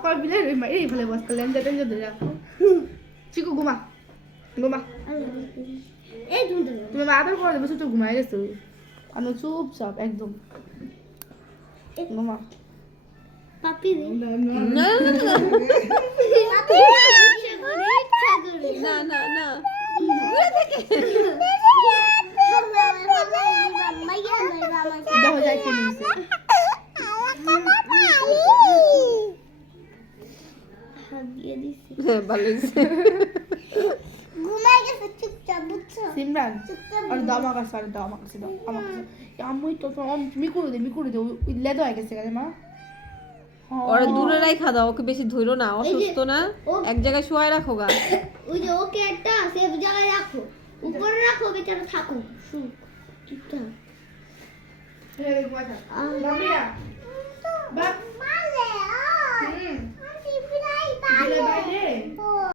Kau bilang ini boleh buat kalian jadi ya. Ciku guma, guma. তুমি আদর করে দেবে শুধু ঘুমাই গেছো আমি চুপচাপ একদম ঘুমা পাপি রে না না না দেখো যাই কি নিছে হাগিয়ে দিছি হ্যাঁ ভালো হয়েছে ঘুমাই গেছে চুপচাপ বুঝছো সিমরান আর দাও আমার কাছে দাও আমার কাছে দাও আমার কাছে আমি তো মিকুড়ি দে লেদো হয়ে গেছে মা ওরা দূরে রাখা দাও ওকে বেশি ধইরো না অসুস্থ না এক জায়গায় শুয়াই রাখো গা ওই যে ওকে একটা সেফ জায়গায় রাখো উপরে রাখো বেচারা থাকো চুপচাপ এই গোটা বাবিয়া বাপ মালে হুম আন্টি বিলাই